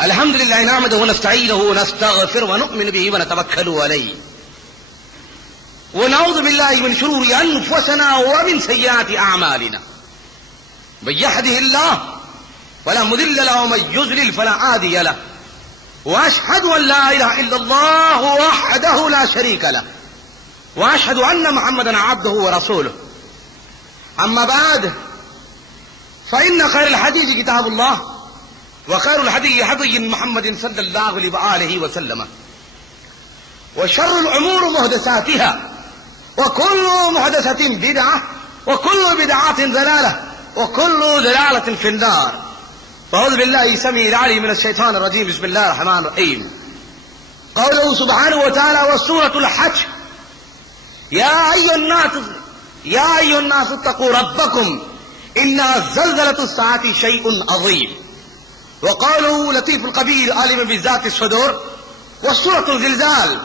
الحمد لله نحمده ونستعينه ونستغفره ونؤمن به ونتوكل عليه ونعوذ بالله من شرور أنفسنا ومن سيئات أعمالنا. من يهده الله فلا مضل له ومن يضلل فلا هادي له، وأشهد أن لا إله إلا الله وحده لا شريك له، وأشهد أن محمدا عبده ورسوله. أما بعد، فإن خير الحديث كتاب الله، وخير الهدي هدي محمد صلى الله عليه وسلم، وشر الأمور محدثاتها، وكل محدثة بدعة، وكل بدعة ضلالة، وكل ضلالة في النار. فأعوذ بالله السميع العليم من الشيطان الرجيم. بسم الله الرحمن الرحيم. قوله سبحانه وتعالى والسورة الحج: يا أيها الناس اتقوا ربكم إن زلزلة الساعة شيء عظيم. وقوله لطيف القبير عالم بذات الصدور: والسورة الزلزال: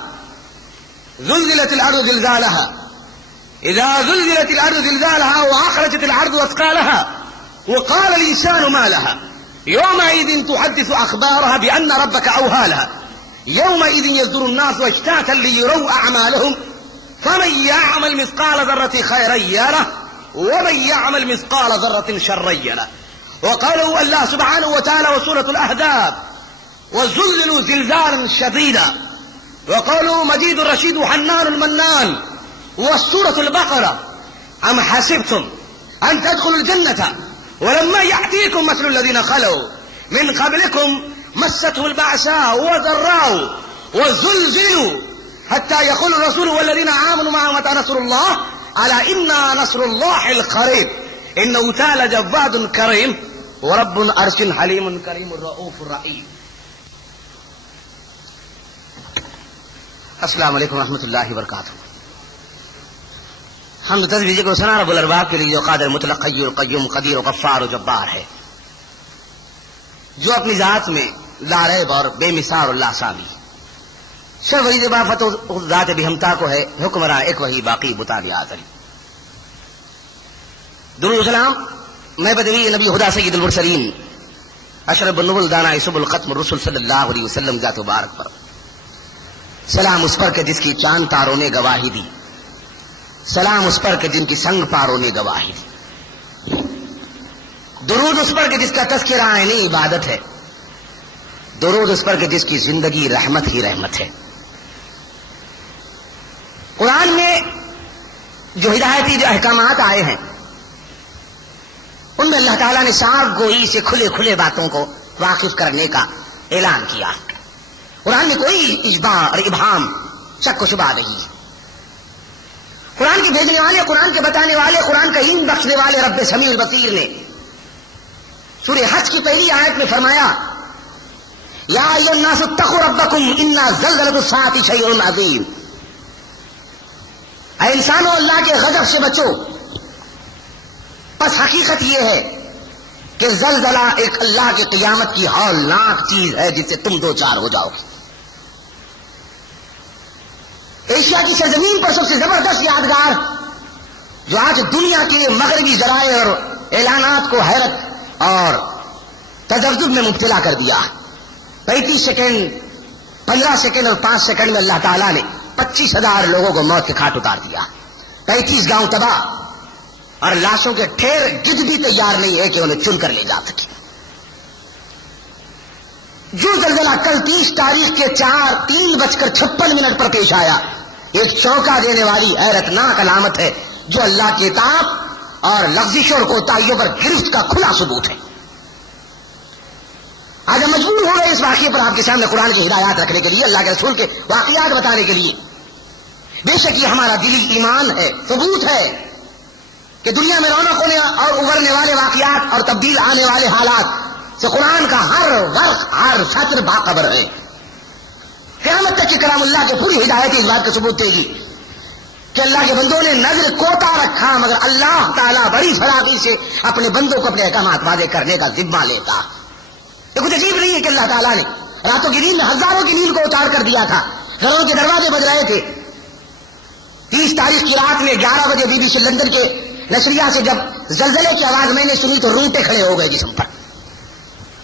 زلزلت الأرض زلزالها، إذا زلزلت الأرض زلزالها وأخرجت الأرض أثقالها وقال الإنسان ما لها يومئذ تحدث أخبارها بأن ربك أوهى لها، يومئذ يصدر الناس أشتاتا ليروا أعمالهم، فمن يعمل مثقال ذرة خيرا يره ومن يعمل مثقال ذرة شرا يره. وقالوا الله سبحانه وتعالى وسورة الأحزاب: وزلزلوا زلزالا شديدا. وقالوا مجيد الرشيد وحنان المنان. والسورة البقرة: أم حسبتم أن تدخلوا الجنة ولما يأتيكم مثل الذين خلوا من قبلكم مستهم البأساء والضراء وزلزلوا حتى يقول الرسول والذين آمنوا معه متى نصر الله، ألا إن نصر الله القريب، إنه تعالى جواد كريم ورب عرش حليم كريم رؤوف رحيم. السلام علیکم ورحمۃ اللہ وبرکاتہ. حمد تسبیح کو ثنا رب الارباب کے لیے جو قادر مطلق حی القیوم قدیر و غفار و جبار ہے، جو اپنی ذات میں لا ریب اور بے مثال اور لا سامی، شر وحید بافت و ذات بہمتا کو ہے، حکمراں ایک وہی باقی بطالیہ آزری. درود و سلام میں بدوی نبی خدا سید المرسلین اشرف النبل دانا یوسف الختم الرسل صلی اللہ علیہ وسلم ذات مبارک پر سلام اس پر کہ جس کی چاند تاروں نے گواہی دی، سلام اس پر کہ جن کی سنگ پاروں نے گواہی دی، درود اس پر کہ جس کا تذکرہ عین عبادت ہے، درود اس پر کہ جس کی زندگی رحمت ہی رحمت ہے. قرآن میں جو ہدایتی جو احکامات آئے ہیں ان میں اللہ تعالیٰ نے صاف گوئی سے کھلے کھلے باتوں کو واقف کرنے کا اعلان کیا. قرآن میں کوئی اجباء اور ابہام شک و شبہ نہیں. قرآن کے بھیجنے والے، قرآن کے بتانے والے، قرآن کا علم بخشنے والے رب سمیع البصیر نے سورہ حج کی پہلی آیت میں فرمایا: یا ایھا الناس اتقوا ربکم ان زلزلۃ الساعۃ شیء عظیم. اے انسانوں، اللہ کے غضب سے بچو. بس حقیقت یہ ہے کہ زلزلہ ایک اللہ کی قیامت کی ہولناک چیز ہے جس سے تم دو چار ہو جاؤ گے. ایشیا کی سرزمین پر سب سے زبردست یادگار جو آج دنیا کے مغربی ذرائع اور اعلانات کو حیرت اور تذبذب میں مبتلا کر دیا. 35 سیکنڈ 15 سیکنڈ اور 5 سیکنڈ میں اللہ تعالیٰ نے 25,000 لوگوں کو موت کے گھاٹ اتار دیا. 35 گاؤں تباہ اور لاشوں کے ڈھیر گدھ بھی تیار نہیں ہے کہ انہیں چن کر لے جا سکے. جو زلزلہ کل 30 تاریخ کے 3:56 پر پیش آیا، ایک چونکا دینے والی حیرتناک علامت ہے جو اللہ کی اطاعت اور لغزشوں اور کوتاہیوں پر گرفت کا کھلا ثبوت ہے. آج ہم مجبور ہو گئے اس واقعے پر آپ کے سامنے قرآن کی ہدایات رکھنے کے لیے، اللہ کے رسول کے واقعات بتانے کے لیے. بے شک یہ ہمارا دلی ایمان ہے، ثبوت ہے کہ دنیا میں رونق ہونے اور ابھرنے والے واقعات اور تبدیل آنے والے حالات سے قرآن کا ہر ورق ہر سطر باخبر ہے. قیامت تک کہ کلام اللہ کی پوری ہدایت اس بات کا ثبوت دے گی کہ اللہ کے بندوں نے نظر کوتا رکھا، مگر اللہ تعالیٰ بڑی فراخی سے اپنے بندوں کو اپنے احکامات واضح کرنے کا ذمہ لیتا. یہ کچھ عجیب نہیں ہے کہ اللہ تعالیٰ نے راتوں کی نیند میں ہزاروں کی نیند کو اتار کر دیا تھا. گھروں کے دروازے بج رہے تھے. 30 تاریخ کی رات میں 11 بجے BBC لندن کے نشریہ سے جب زلزلے کی آواز میں نے سنی تو رونگٹے کھڑے ہو گئے جسم پر.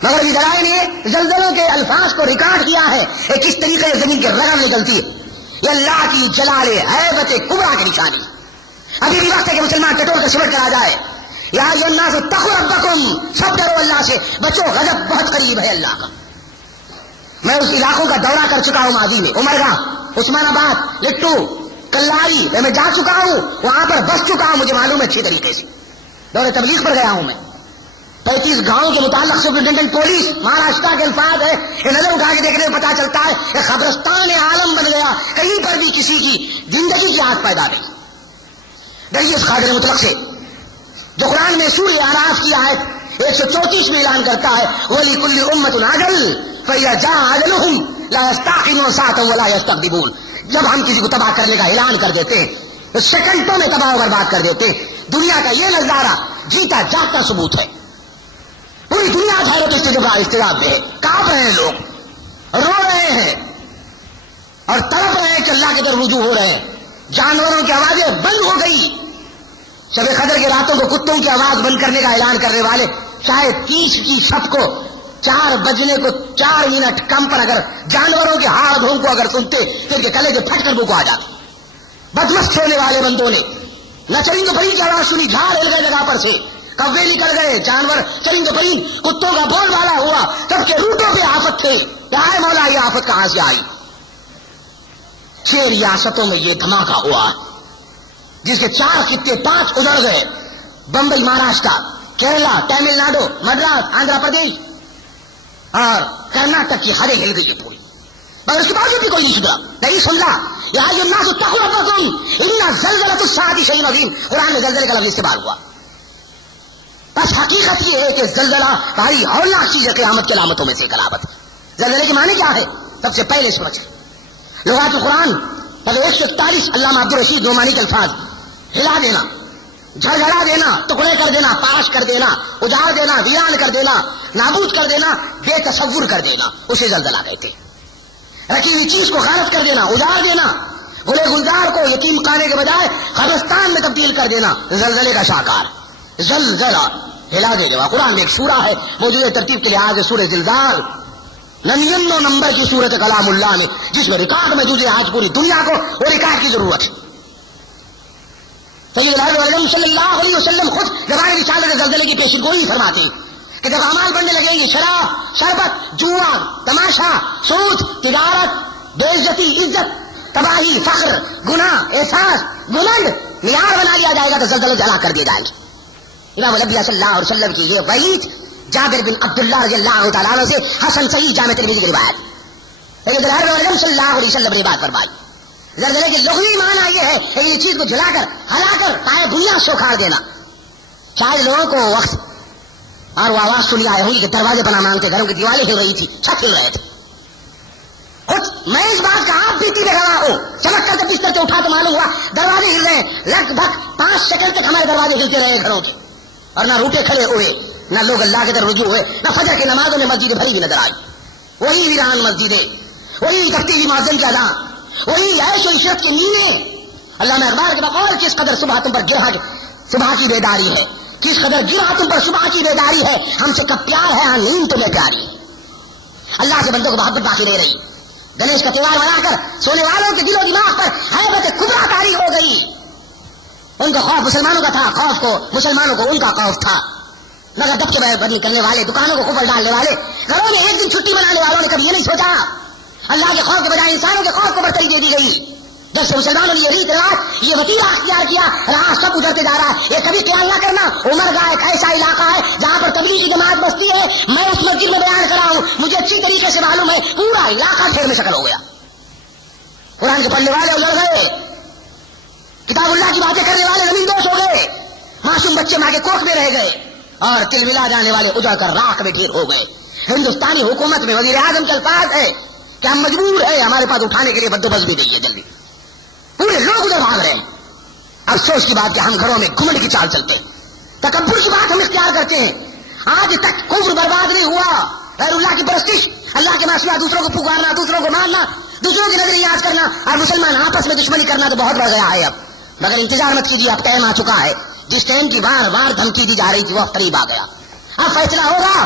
مگر ابھی ذرائع نے زلزلوں کے الفاظ کو ریکارڈ کیا ہے کہ کس طریقے سے زمین کے رگڑ نکلتی ہے. یہ اللہ کی جلال ہیبت کبریٰ کی نشانی. ابھی بھی وقت ہے کہ مسلمان ٹٹول کر سمٹ کر آ جائے. یا ایھا الناس اتقوا ربکم، سب ڈرو اللہ سے، بچو غضب بہت قریب ہے اللہ کا. میں اس علاقوں کا دورہ کر چکا ہوں، ماضی میں عمرگاہ، عثمان آباد، لٹو، کلاری میں جا چکا ہوں، وہاں پر بس چکا ہوں، مجھے معلوم ہے اچھی طریقے سے. دورے تبلیغ پر گیا ہوں میں. 35 گاؤں کے متعلق سپرنٹینڈنٹ پولیس مہاراشٹر کے الفاظ ہے، یہ نظر اٹھا کے دیکھنے میں پتا چلتا ہے کہ قبرستان عالم بن گیا، کہیں پر بھی کسی کی زندگی کی آگ پیدا نہیں. ڈریے اس قادر مطلق سے جو قرآن میں سورہ اعراف کی آیت 134 میں اعلان کرتا ہے وَلِكُلِّ أُمَّةٍ أَجَلٌ فَإِذَا جَاءَ أَجَلُهُمْ لَا يَسْتَأْخِرُونَ سَاعَةً وَلَا يَسْتَقْدِمُونَ. جب ہم کسی کو تباہ کرنے کا اعلان کر دیتے ہیں تو سیکنڈوں میں تباہ و برباد کر دیتے ہیں. دنیا کا یہ نظارہ جیتا جاگتا ثبوت ہے. پوری دنیا حیرت استجاب میں ہے. کانپ رہے ہیں لوگ، رو رہے ہیں اور تڑپ رہے ہیں کہ اللہ کی طرف رجوع ہو رہے ہیں. جانوروں کی آوازیں بند ہو گئی. شب قدر کے راتوں کو کتوں کی آواز بند کرنے کا اعلان کرنے والے شاید 30 کی شب کو 4 بجنے کو 4 منٹ کم پر اگر جانوروں کے ہاتھ دھوں کو اگر سنتے تو ان کے کلیجے پھٹ کر بو کو آ جاتے. بدمست ہونے والے بندوں نے نہ چرند پری کی آواز سنی، جھاڑ ہل گئے جگہ پر سے، کوے نکل گئے، جانور چرند پری، کتوں کا بول والا ہوا، سب کے روٹوں پہ آفت تھے. آئے مولا یہ آفت کہاں سے آئی؟ 6 ریاستوں میں یہ دھماکہ ہوا جس کے 4 خطے 5 اجڑ گئے. بمبئی، مہاراشٹر، کیرلا، تمل ناڈو، مدراس، آندھرا پردیش اور کرناٹک کی حدیں ہل گئی پوری. مگر اس کے باوجود بھی کوئی نہیں سدھرا، نہیں سن رہا. یا ایھا الناس اتقوا ربکم ان زلزلۃ الساعۃ شیء عظیم. قرآن میں زلزلے کا لفظ استعمال ہوا. بس حقیقت یہ ہے کہ زلزلہ بھاری ہولناک چیز ہے، قیامت کی علامتوں میں سے ایک علامت. زلزلے کے معنی کیا ہے؟ سب سے پہلے سمجھ لغات القرآن 141 علامہ عبدالرشید نعمانی کے الفاظ: ہلا دینا، جھڑجھڑا دینا، ٹکڑے کر دینا، پاش کر دینا، اجاڑ دینا، ویران کر دینا، نابود کر دینا، بے تصور کر دینا، اسے زلزلہ کہتے ہیں. رکھی ہوئی چیز کو غارت کر دینا، اجاڑ دینا، گلے گلزار کو یتیم خانے کے بجائے قبرستان میں تبدیل کر دینا، زلزلے کا شاہکار. زلزلہ ہلا دے گا. قرآن میں ایک سورہ ہے موجودہ ترتیب کے لحاظ سے سورہ زلزال، 99 نمبر کی سورت کلام اللہ میں، جس میں ریکارڈ موجود ہے. آج پوری دنیا کو وہ ریکارڈ کی ضرورت ہے. سید العالم صلی اللہ علیہ وسلم خود زبان رسالت زلزلے کی پیشن گوئی فرماتے ہیں کہ جب اعمال بڑھنے لگیں گے، شراب، شربت، جوا، تماشا، سود، تجارت، بے عزتی، عزت، تباہی، فخر، گناہ، احساس، گمنڈ معیار بنا لیا جائے گا تو زلزلے جلا کر دیے جائیں گے. امام الانبیاء صلی اللہ علیہ وسلم کی یہ وعید جابر بن عبداللہ رضی اللہ تعالیٰ عنہ سے حسن صحیح جامع ترمذی کی روایت. لیکن حضرت صلی اللہ علیہ وسلم نے بات فرمائی. زلزلے کے لغوی معنی یہ ہے کہ یہ چیز کو جلا کر، ہلا کر پائے بنیاد سے اکھاڑ دینا. شاید لوگوں کو وقت اور وہ آواز سنی آئے ہوگی کہ دروازے پناہ مانگتے، گھروں کی دیواریں ہل رہی تھی، چھت ہل رہے تھے. میں اس بات کا آپ بیتی میں گواہ ہوں. چمک کر کے بستر سے اٹھا تو معلوم ہوا دروازے ہل رہے ہیں. لگ بھگ 5 سیکنڈ تک ہمارے دروازے ہلتے رہے گھروں کے، اور نہ روٹے کھڑے ہوئے، نہ لوگ اللہ کی طرف رجوع ہوئے، نہ فجر کی نمازوں میں مسجدیں بھری ہوئی نظر آئی. وہی ویران مسجدیں، وہی تفتیشی مؤذن کی اذان، وہی عیش و عشرت کی نیندیں. علامہ اقبال کے بقول کس قدر صبح تم پر گرا صبح کی بیداری ہے، کس قدر گرا تم پر صبح کی بیداری ہے، ہم سے کب پیار ہے، ہاں نیند تمہیں پیاری ہے. اللہ کے بندوں کو محبت باقی رہ رہی. گنیش کا تہوار منا کر سونے والوں کے دل و دماغ پر ہیبت کبریٰ طاری ہو گئی. ان کا خوف مسلمانوں کا تھا، خوف کو مسلمانوں کو ان کا خوف تھا. مگر دب کے بدی کرنے والے، دکانوں کو کفر ڈالنے والے، گھروں میں ایک دن چھٹی منانے والوں نے کبھی یہ نہیں سوچا. اللہ کے خوف کے بجائے انسانوں کے خوف کو برتری دے دی گئی. جب سے مسلمانوں نے یہ ریت رواج، یہ وتیرہ اختیار کیا، راہ سب ادھرتے جا رہا ہے. یہ کبھی خیال نہ کرنا عمرگاہ ایک ایسا علاقہ ہے جہاں پر تبلیغی جماعت بستی ہے. میں اس مسجد میں بیان کر رہا ہوں، مجھے اچھی طریقے سے معلوم ہے پورا علاقہ ڈھیر میں شکل ہو گیا. قرآن کے پڑھنے والے اجڑ گئے، کتاب اللہ کی باتیں کرنے والے زمین دوش ہو گئے، معصوم بچے ماں کے کوکھ میں رہ گئے، اور تل ملا جانے والے اجڑ کر راکھ میں ڈھیر ہو گئے. ہندوستانی حکومت میں وزیر اعظم کے الفاظ ہے کہ ہم مجبور ہے، ہمارے پاس اٹھانے کے لیے بندوبست بھی نہیں ہے جلدی. پورے لوگ ادھر بھاگ رہے ہیں. افسوس کی بات کہ ہم گھروں میں گھمنڈ کی چال چلتے ہیں، تکبر کی بات ہم اختیار کرتے ہیں. آج تک کفر برباد نہیں ہوا. غیر اللہ کی پرستش، اللہ کے معصیت، دوسروں کو پکارنا، دوسروں کو مارنا، دوسروں کی نظریات کرنا، اور مسلمان آپس میں دشمنی کرنا تو بہت بڑھ گیا ہے اب. مگر انتظار مت کیجیے، اب ٹائم آ چکا ہے. جس ٹائم کی بار بار دھمکی دی جا رہی تھی وہ اب قریب آ گیا. اب فیصلہ ہوگا.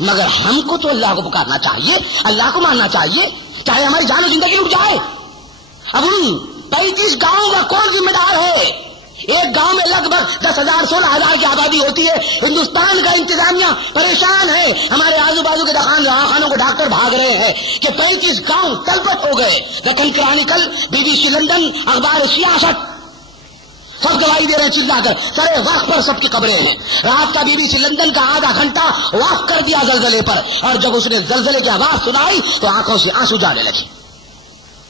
مگر ہم کو تو اللہ کو پکارنا چاہیے، اللہ کو ماننا چاہیے، چاہے ہماری جان و زندگی اٹھ جائے۔ اب ان 35 گاؤں کا کون ذمہ دار ہے؟ ایک گاؤں میں لگ بھگ 10,000 16,000 کی آبادی ہوتی ہے۔ ہندوستان کا انتظامیہ پریشان ہے، ہمارے آزو بازو کے دواخانوں کو ڈاکٹر بھاگ رہے ہیں کہ 35 گاؤں تلپٹ ہو گئے۔ دکن کرانیکل، BBC لندن، اخبار سیاست سب گواہی دے رہے ہیں چلا کر، سرے وقت پر سب کی قبریں ہیں۔ رات کا BBC لندن کا آدھا گھنٹہ وقف کر دیا زلزلے پر، اور جب اس نے زلزلے کی آواز سنائی تو آنکھوں سے آنسو جانے لگے۔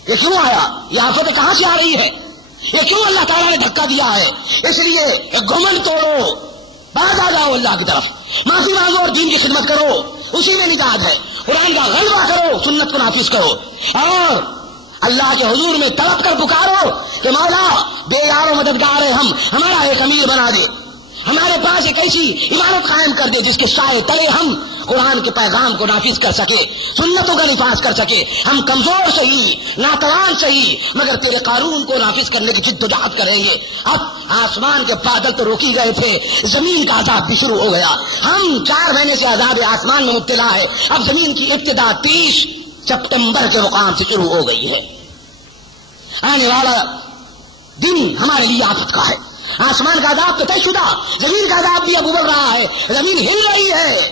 یہ کیوں آیا؟ یہ آفت کہاں سے آ رہی ہے؟ یہ کیوں اللہ تعالیٰ نے دھکا دیا ہے؟ اس لیے گھمنڈ توڑو، باز آ جاؤ اللہ کی طرف، معافی مانگو اور دین کی خدمت کرو، اسی میں نجات ہے۔ قرآن کا غلبہ کرو، سنت کو نافذ کرو، اور اللہ کے حضور میں تڑپ کر پکارو کہ مولا بے یار و مددگار ہے، ہمارا ایک امیر بنا دے، ہمارے پاس ایک ایسی عمارت قائم کر دے جس کے سائے تلے ہم قرآن کے پیغام کو نافذ کر سکے، سنتوں کا نفاذ کر سکے۔ ہم کمزور صحیح، ناتوان صحیح، مگر تیرے قانون کو نافذ کرنے کی جد و جہد کریں گے۔ اب آسمان کے بادل تو روکی گئے تھے، زمین کا عذاب بھی شروع ہو گیا۔ ہم 4 مہینے سے عذاب آسمان میں مبتلا ہے، اب زمین کی ابتدا 30 سپتمبر کے مقام سے شروع ہو گئی ہے۔ آنے والا دن ہمارے لیے آفت کا ہے۔ آسمان کا عذاب تو طے شدہ، زمین کا عذاب بھی اب ابل رہا ہے، زمین ہل رہی ہے۔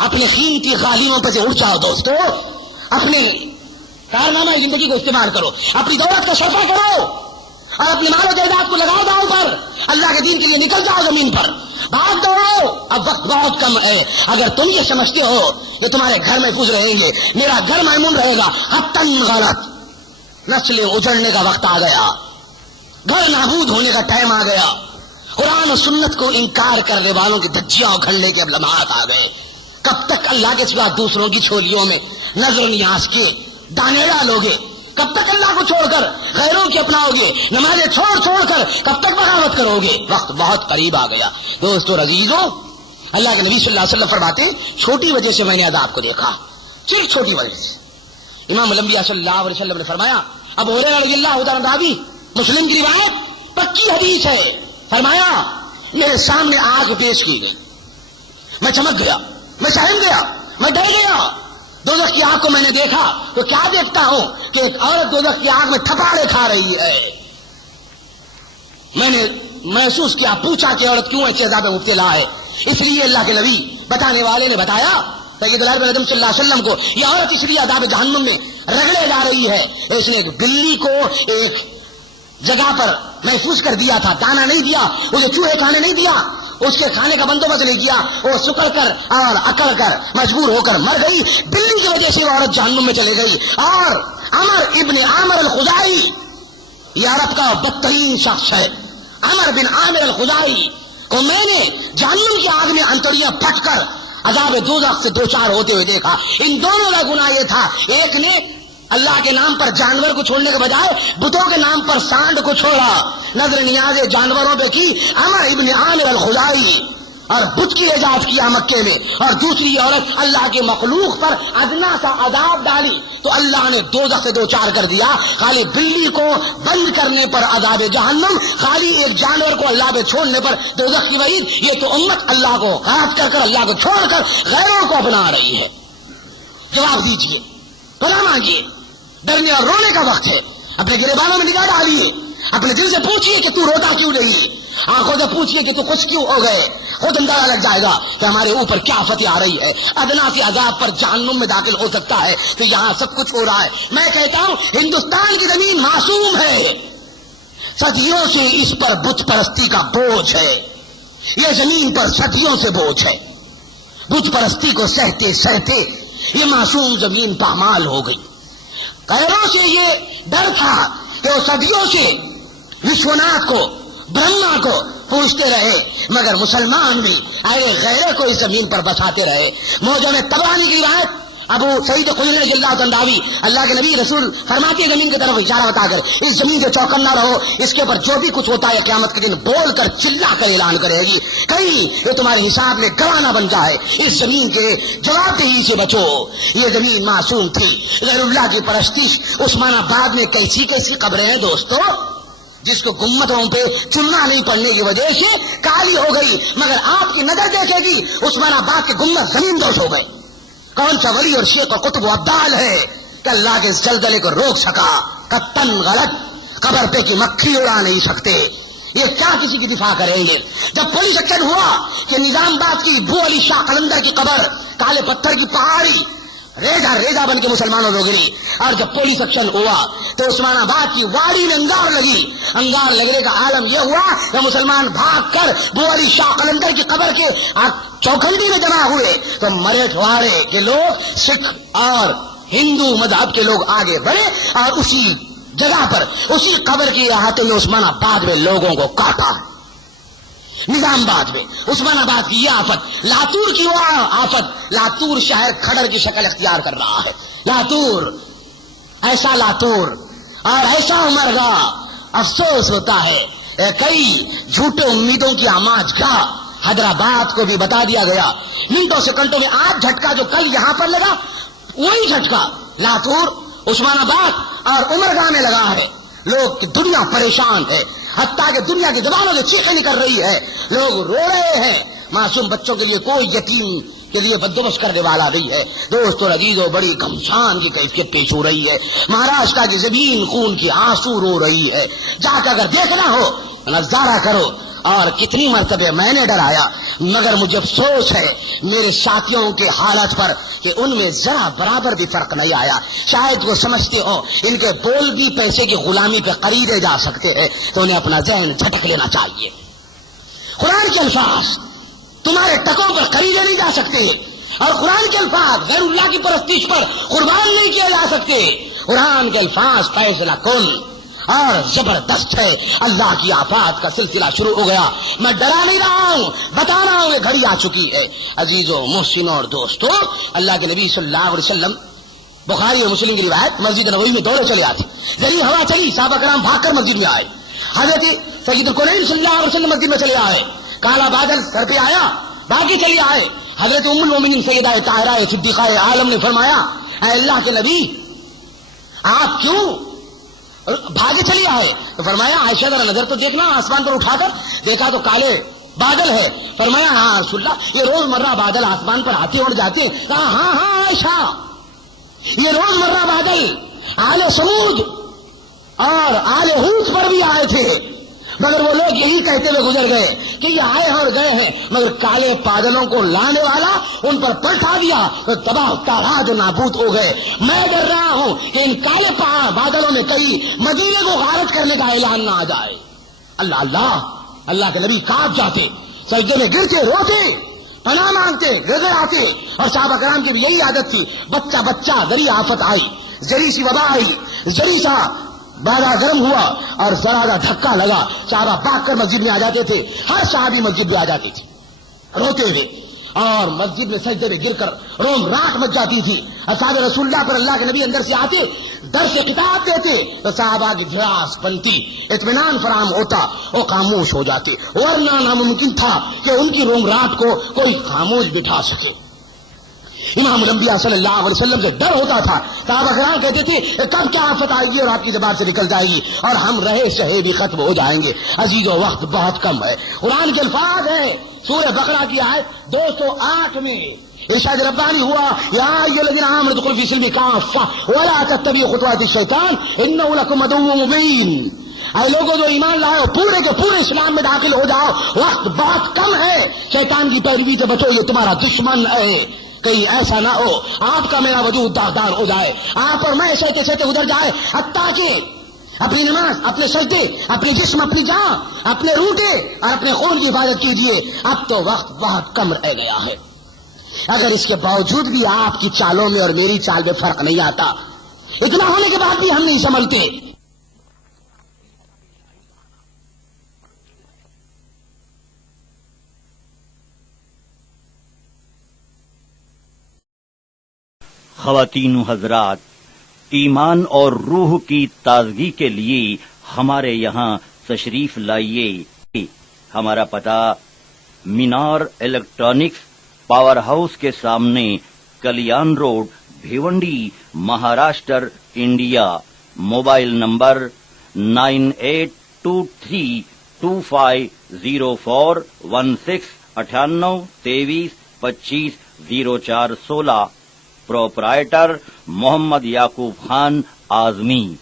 اپنے قیمتی غالیوں پر سے اٹھ جاؤ دوستو، اپنے کارنامہ زندگی کو استعمال کرو، اپنی دولت کا صرفہ کرو، اور اپنے مال و جائیداد کو لگاؤ داؤ پر، اللہ کے دین کے لیے نکل جاؤ زمین پر، بھاگ دوڑو۔ اب وقت بہت کم ہے۔ اگر تم یہ سمجھتے ہو کہ تمہارے گھر محفوظ رہیں گے، میرا گھر مامون رہے گا، حتاً غلط۔ نسلیں اجڑنے کا وقت آ گیا، گھر نابود ہونے کا ٹائم آ گیا۔ قرآن و سنت کو انکار کرنے والوں کی دھجیاں اکھڑنے کے اب لمحات آ گئے۔ کب تک اللہ کے سوا دوسروں کی چھولیوں میں نظر و نیاز کے دانے ڈالو گے؟ کب تک اللہ کو چھوڑ کر غیروں کی اپناؤ گے؟ نمازیں چھوڑ کر کب تک بغاوت کرو گے؟ وقت بہت قریب آ گیا۔ دوستو عزیزو، اللہ کے نبی صلی اللہ علیہ وسلم فرماتے چھوٹی وجہ سے میں نے عذاب کو دیکھا، صرف چھوٹی وجہ سے۔ امام الانبیاء صلی اللہ علیہ وسلم نے فرمایا، اب ہریرہ رضی اللہ تعالیٰ عنہ، مسلم کی روایت، پکی حدیث ہے، فرمایا میرے سامنے آگ پیش کی گئی، میں چمک گیا، میں سہم گیا، میں ڈر گیا۔ دوزخ کی آگ کو میں نے دیکھا تو کیا دیکھتا ہوں کہ ایک عورت دوزخ کی آگ میں تھپاڑے کھا رہی ہے۔ میں نے محسوس کیا، پوچھا کہ عورت کیوں ایسے عذاب میں مبتلا ہے؟ اس لیے اللہ کے نبی بتانے والے نے بتایا سید العرب صلی اللہ علیہ وسلم کو، یہ عورت اس لیے عذاب جہنم میں رگڑے جا رہی ہے، اس نے ایک بلی کو ایک جگہ پر محفوظ کر دیا تھا، دانا نہیں دیا، اسے چوہے کھانے نہیں دیا، اس کے کھانے کا بندوبست نہیں کیا، وہ سکڑ کر اور اکڑ کر مجبور ہو کر مر گئی۔ بلی کی وجہ سے وہ عورت جہنم میں چلے گئی۔ اور عمر ابن عامر الخزاعی، یہ عرب کا بدترین شخص ہے، عمر بن عامر الخزاعی کو میں نے جہنم کی آگ میں انتڑیاں پھٹ کر عذاب دوزخ سے دوچار ہوتے ہوئے دیکھا۔ ان دونوں کا گناہ یہ تھا، ایک نے اللہ کے نام پر جانور کو چھوڑنے کے بجائے بتوں کے نام پر سانڈ کو چھوڑا، نظر نیاز جانوروں پہ کی عمر ابن عامر الخزاعی، اور بت کی ایجاد کیا مکے میں، اور دوسری عورت اللہ کے مخلوق پر ادنا سا عذاب ڈالی تو اللہ نے دوزخ سے دوچار کر دیا۔ خالی بلی کو بند کرنے پر عذاب جہنم، خالی ایک جانور کو اللہ پہ چھوڑنے پر دوزخ کی وعید۔ یہ تو امت اللہ کو غلط کر اللہ کو چھوڑ کر غیروں کو اپنا رہی ہے۔ جواب دیجیے، پناہ مانگیے، ڈرنے اور رونے کا وقت ہے۔ اپنے گریبانوں میں نگاہ ڈالیے، اپنے دل سے پوچھیے کہ تو روتا کیوں نہیں، آنکھوں سے پوچھیے کہ تو خوش کیوں ہو گئے۔ خود اندازہ لگ جائے گا کہ ہمارے اوپر کیا فتح آ رہی ہے۔ ادنا سے عذاب پر جہنم میں داخل ہو سکتا ہے تو یہاں سب کچھ ہو رہا ہے۔ میں کہتا ہوں ہندوستان کی زمین معصوم ہے، صدیوں سے اس پر بت پرستی کا بوجھ ہے، یہ زمین پر صدیوں سے بوجھ ہے۔ بت پرستی کو سہتے سہتے یہ معصوم زمین پامال ہو گئی۔ غیروں سے یہ ڈر تھا کہ وہ صدیوں سے وشوناتھ کو، برہما کو پوچھتے رہے، مگر مسلمان بھی آئے غیرے کو اس زمین پر بساتے رہے۔ موجم طبرانی کی روایت، ابو سعید خدری رضی اللہ عنہ، اللہ کے نبی رسول فرماتے زمین کی طرف اشارہ بتا کر، اس زمین سے چوکنا رہو، اس کے اوپر جو بھی کچھ ہوتا ہے قیامت کے دن بول کر چلا کر اعلان کرے گی، کہیں یہ تمہارے حساب میں گواہ نہ بن جائے۔ اس زمین کے جواب دہی سے بچو۔ یہ زمین معصوم تھی، غیر اللہ کی پرستش۔ عثمان آباد میں کیسی کیسی قبریں ہیں دوستو، جس کو گمتوں پہ چننا نہیں پڑنے کی وجہ سے کالی ہو گئی، مگر آپ کی نظر دیکھے گی عثمان آباد کے گمت زمین دوش ہو گئے۔ کون سا ولی اور شیخ و قطب و ابدال ہے کہ اللہ کے اس زلزلے کو روک سکا؟ قطعاً غلط۔ قبر پہ کی مکھی اڑا نہیں سکتے، یہ کیا کسی کی دفاع کریں گے؟ جب پولیس ایکشن ہوا کہ نظام آباد کی ابو علی شاہ قلندر کی قبر کالے پتھر کی پہاڑی ریزہ ریزہ بن کے مسلمانوں کو گری، اور جب پولیس ایکشن ہوا تو عثمان آباد کی واڑی میں انگار لگی، انگار لگنے کا عالم یہ ہوا کہ مسلمان بھاگ کر ابو علی شاہ قلندر کی قبر کے چوکھنڈی میں جمع ہوئے، تو مراٹھواڑے کے لوگ، سکھ اور ہندو مذہب کے لوگ آگے بڑھے اور اسی جگہ پر، اسی قبر کے احاطے میں عثمان آباد میں لوگوں کو کاٹا۔ نظام آباد میں عثمان آباد کی یہ آفت، لاتور کی وہ آفت، لاتور شہر کھڑر کی شکل اختیار کر رہا ہے۔ لاتور، ایسا لاتور اور ایسا عمرگاہ، افسوس ہوتا ہے کئی جھوٹے امیدوں کی آماج گاہ حیدرآباد کو بھی بتا دیا گیا۔ منٹوں سیکنڈوں میں آج جھٹکا جو کل یہاں پر لگا، وہی جھٹکا لاتور، عثمان آباد اور عمرگاہ میں لگا ہے۔ لوگ، دنیا پریشان ہے، حتیٰ کہ دنیا کی زبانوں سے چیخیں نکل رہی ہے، لوگ رو رہے ہیں۔ معصوم بچوں کے لیے کوئی یتیم کے لیے بندوبست کرنے والا نہیں ہے۔ دوستو عزیزو، بڑی گھمسان کی کیفیت پیش ہو رہی ہے۔ مہاراشٹر کی زمین خون کی آنسو رو رہی ہے۔ جا کے اگر دیکھنا ہو نظارہ کرو۔ اور کتنی مرتبہ میں نے ڈرایا، مگر مجھے افسوس ہے میرے ساتھیوں کے حالت پر کہ ان میں ذرا برابر بھی فرق نہیں آیا۔ شاید وہ سمجھتے ہو ان کے بول بھی پیسے کی غلامی پہ خریدے جا سکتے ہیں، تو انہیں اپنا ذہن جھٹک لینا چاہیے۔ قرآن کے الفاظ تمہارے ٹکوں پر خریدے نہیں جا سکتے، اور قرآن کے الفاظ غیر اللہ کی پرستش پر قربان نہیں کیے جا سکتے۔ قرآن کے الفاظ فیصلہ کن اور زبردست ہے۔ اللہ کی آفات کا سلسلہ شروع ہو گیا۔ میں ڈرا نہیں رہا ہوں، بتا رہا ہوں کہ گھڑی آ چکی ہے۔ عزیزوں، محسنوں اور دوستوں، اللہ کے نبی صلی اللہ علیہ وسلم، بخاری اور مسلم کی روایت، مسجد نبوی میں دوڑے چلے آتے، ذریع ہوا چلی، صحابہ کرام بھاگ کر مسجد میں آئے۔ حضرت سید الکونین صلی اللہ علیہ وسلم مسجد میں چلے آئے، کالا بادل سر پہ آیا، باقی چلے آئے۔ حضرت ام المومنین سیدہ طاہرہ صدیقہ عالم نے فرمایا، اے اللہ کے نبی، آپ کیوں بھاگے چلی آئے؟ تو فرمایا، عائشہ ذرا نظر تو دیکھنا، آسمان پر اٹھا کر دیکھا تو کالے بادل ہے۔ فرمایا، ہاں رسول اللہ، یہ روز مرہ بادل آسمان پر آتے اور جاتے۔ کہا، ہاں ہاں عائشہ، یہ روز مرہ بادل آل سمود اور آل ہود پر بھی آئے تھے، مگر وہ لوگ یہی کہتے ہوئے گزر گئے کہ یہ آئے ہیں اور گئے ہیں، مگر کالے بادلوں کو لانے والا ان پر پلٹا دیا تو تباہ تاراج و نابود ہو گئے۔ میں ڈر رہا ہوں کہ ان کالے بادلوں میں کہیں مدینے کو غارت کرنے کا اعلان نہ آ جائے۔ اللہ اللہ، اللہ کے نبی کانپ جاتے، سجدے میں گرتے، روتے، پناہ مانگتے، گڑ آتے، اور صحابہ کرام کی بھی یہی عادت تھی۔ بچہ بچہ ذری آفت آئی، ذری سی وبا آئی، ذری سا بارہ گرم ہوا اور ذرا سا دھکا لگا، صحابہ بھاگ کر مسجد میں آ جاتے تھے۔ ہر صحابی مسجد میں آ جاتے تھے روتے ہوئے، اور مسجد میں سجدے میں گر کر روم راٹ مچ جاتی تھی۔ اصحاب رسول اللہ پر اللہ کے نبی اندر سے آتے، در سے خطاب دیتے تو صحابہ کی دھڑاس بنتی، اطمینان فراہم ہوتا، وہ خاموش ہو جاتے، ورنہ ناممکن تھا کہ ان کی روم رات کو کوئی خاموش بٹھا سکے۔ امام الانبیاء صلی اللہ علیہ وسلم سے ڈر ہوتا تھا۔ صحابہ کرام کہتے تھے، کب کیا آفت آئے گی اور آپ کی زبان سے نکل جائے گی اور ہم رہے سہے بھی ختم ہو جائیں گے۔ عزیزو، وقت بہت کم ہے۔ قرآن کے الفاظ ہیں، سورہ بقرہ کی آیت 208 میں ارشاد ربانی ہوا، یا ایھا الذین آمنوا ادخلوا فی السلم کافۃ ولا تتبعوا خطوات الشیطان انہ لکم عدو مبین۔ اے لوگوں جو ایمان لائے پورے کے پورے اسلام میں داخل ہو جاؤ، وقت بہت کم ہے، شیطان کی پیروی سے بچو، یہ تمہارا دشمن ہے۔ کہیں ایسا نہ ہو آپ کا میرا وجود داغدار ہو جائے، آپ اور میں سہتے سہتے گزر جائے، حتیٰ کہ اپنی نماز، اپنے سجدے، اپنی جسم، اپنی جان، اپنے روٹے اور اپنے خون کی حفاظت کیجیے۔ اب تو وقت بہت کم رہ گیا ہے۔ اگر اس کے باوجود بھی آپ کی چالوں میں اور میری چال میں فرق نہیں آتا، اتنا ہونے کے بعد بھی ہم نہیں سنبھلتے۔ خواتین و حضرات، ایمان اور روح کی تازگی کے لیے ہمارے یہاں تشریف لائیے۔ ہمارا پتہ مینار الیکٹرانکس پاور ہاؤس کے سامنے، Kalyan road, Bhiwandi, Maharashtra, India. Mobile number 832504169823250416 proprietor Mohammed Yakub Khan Azmi.